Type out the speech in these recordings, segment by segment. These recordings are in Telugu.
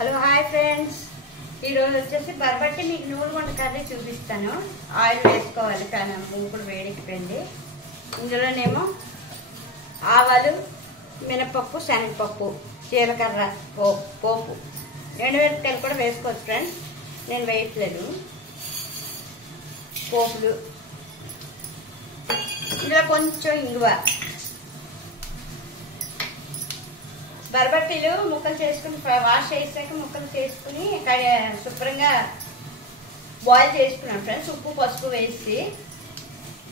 హలో హాయ్ ఫ్రెండ్స్, ఈరోజు వచ్చేసి బర్బట్టి మీకు నూనె కర్రీ చూపిస్తాను. ఆయిల్ వేసుకోవాలి, కానీ మూకుడు వేడెక్కిపోయింది. ఇందులోనేమో ఆవాలు, మినపప్పు, శనగపప్పు, జీలకర్ర, పోపు, ఎండుమిరపకాయలు కూడా వేసుకోవచ్చు ఫ్రెండ్స్. నేను వేయట్లేదు. పోపులు, ఇందులో కొంచెం ఇంగువ. బర్బట్టీలు ముక్కలు చేసుకుని వాష్ చేసాక ముక్కలు చేసుకుని శుభ్రంగా బాయిల్ చేసుకున్నాను ఫ్రెండ్స్. ఉప్పు పసుపు వేసి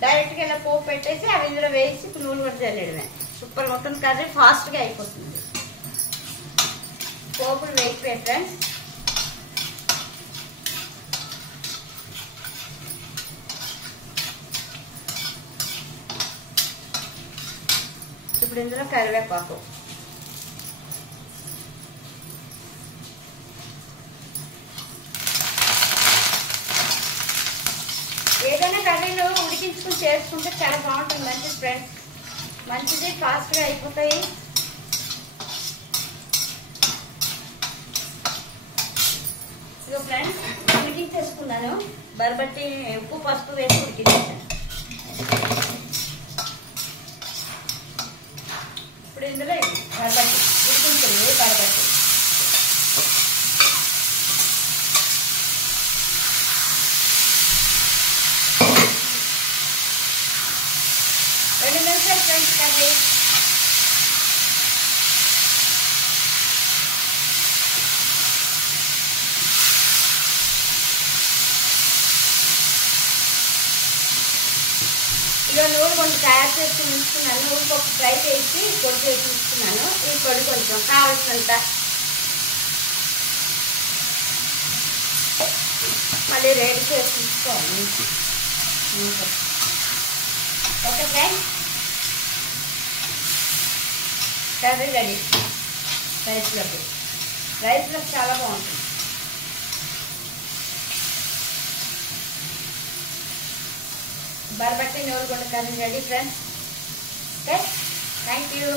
డైరెక్ట్గా ఇలా పోపు పెట్టేసి అవి ఇందులో వేసి నూనె కూడా చల్లడమే. సూపర్గా ఉంటుంది కర్రీ, ఫాస్ట్గా అయిపోతుంది. పోపులు వేసిపోయాయి ఫ్రెండ్స్. ఇప్పుడు ఇందులో కరివేపాకు, ఏదైనా కర్రీలో ఉడికించుకుని చేసుకుంటే చాలా బాగుంటుంది. మంచిది ఫ్రెండ్స్, మంచిది, ఫాస్ట్గా అయిపోతాయి. ఇదిగో ఫ్రెండ్స్, ఉడికించేసుకున్నాను. బర్బట్టి ఉప్పు పసుపు వేసి ఉడికించేసాను. ఇప్పుడు ఇందులో బర్బట్టి ఉడికించింది. బర్బట్టి 2 నిమిషాలు ఫ్రెండ్స్ కర్రీ. ఇలా నూనె కొంచెం తయారు చేసి ఉంచుకున్నాను. నూనె పప్పు ఫ్రై చేసి పొడి చేసి ఉంచుకున్నాను. ఈ పొడి కొంచెం కావాల్సినంత మళ్ళీ రెడీ చేసి ఉంచుకోవాలి. Okay friends, curry ready. రైస్లోకి చాలా బాగుంటుంది. బర్బట్టి నూనె curry ready friends. Okay, thank you.